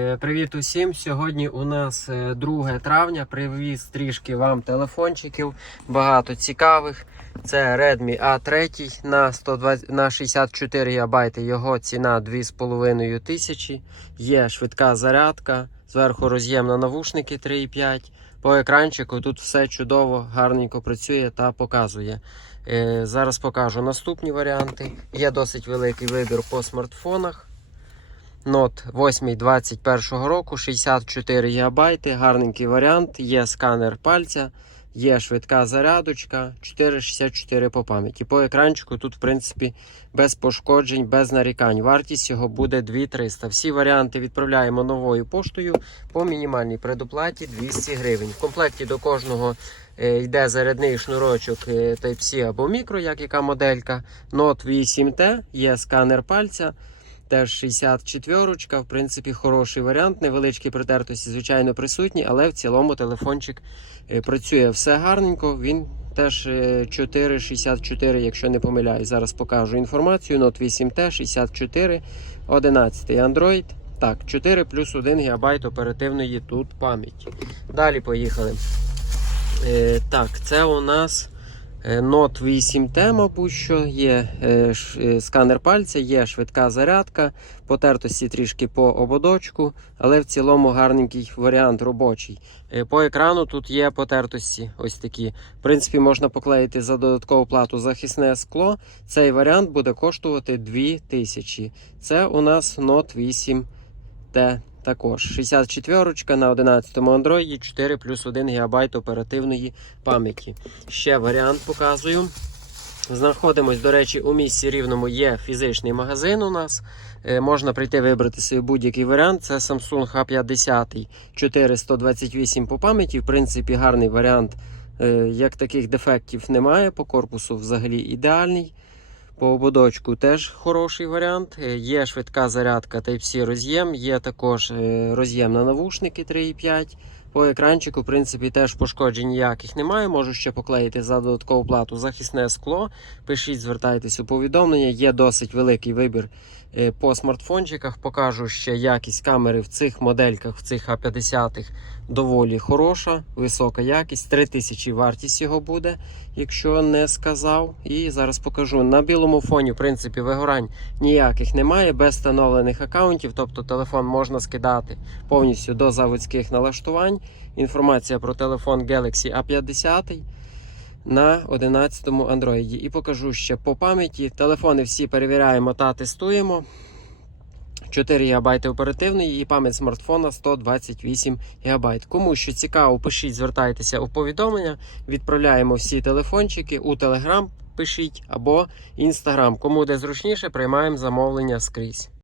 Е, Привіт усім! Сьогодні у нас е, 2 травня. Привіз трішки вам телефончиків, багато цікавих. Це Redmi A3 на 120, на 64 ГБ. Його ціна 2,5 тисячі. Є швидка зарядка, зверху роз'єм на навушники 3,5. По екранчику тут все чудово, гарненько працює та показує. Е, Зараз покажу наступні варіанти. Є досить великий вибір по смартфонах. Note 8 21 року, 64 ГБ, гарненький варіант, є сканер пальця, є швидка зарядочка, 4,64 по пам'яті. По екранчику тут, в принципі, без пошкоджень, без нарікань. Вартість його буде 2300. Всі варіанти відправляємо новою поштою по мінімальній предоплаті 200 гривень. В комплекті до кожного е, йде зарядний шнурочок е, Type-C або мікро, як яка моделька. Note 8T, є сканер пальця. Теж 64 в принципі, хороший варіант. Невеличкі притертості, звичайно, присутні, але в цілому телефончик е, працює все гарненько. Він теж е, 4,64, якщо не помиляюсь. Зараз покажу інформацію. Note 8T, 64, 11 Android. Так, 4 плюс 1 ГБ оперативної тут пам'яті. Далі поїхали. Е, так, це у нас. Е, Note 8T, мабуть, що є е, е, сканер пальця, є швидка зарядка, потертості трішки по ободочку, але в цілому гарненький варіант робочий. По екрану тут є потертості ось такі. В принципі, можна поклеїти за додаткову плату захисне скло. Цей варіант буде коштувати 2000. Це у нас Note 8T. Також 64 на 11 Android, 4 плюс 1 ГБ оперативної пам'яті. Ще варіант показую. Знаходимось, до речі, у місті рівному є фізичний магазин у нас. Е, можна прийти вибрати собі будь-який варіант. Це Samsung A50 428 по пам'яті. В принципі, гарний варіант. Е, як таких дефектів немає. По корпусу взагалі ідеальний. По ободочку теж хороший варіант. Е, Є швидка зарядка Type-C роз'єм, є також е, роз'єм на навушники 3,5. По екранчику, в принципі, теж пошкоджень ніяких немає. Можу ще поклеїти за додаткову плату захисне скло. Пишіть, звертайтесь у повідомлення. Є досить великий вибір по смартфончиках. Покажу ще якість камери в цих модельках, в цих А50-х доволі хороша, висока якість. 3000 вартість його буде, якщо не сказав. І зараз покажу. На білому фоні, в принципі, вигорань ніяких немає, без встановлених аккаунтів. Тобто телефон можна скидати повністю до заводських налаштувань. Інформація про телефон Galaxy A50 на 11 Android. І покажу ще по пам'яті. Телефони всі перевіряємо та тестуємо. 4 ГБ оперативної і пам'ять смартфона 128 ГБ. Кому що цікаво, пишіть, звертайтеся у повідомлення. Відправляємо всі телефончики у Telegram, пишіть або Instagram. Кому де зручніше, приймаємо замовлення скрізь.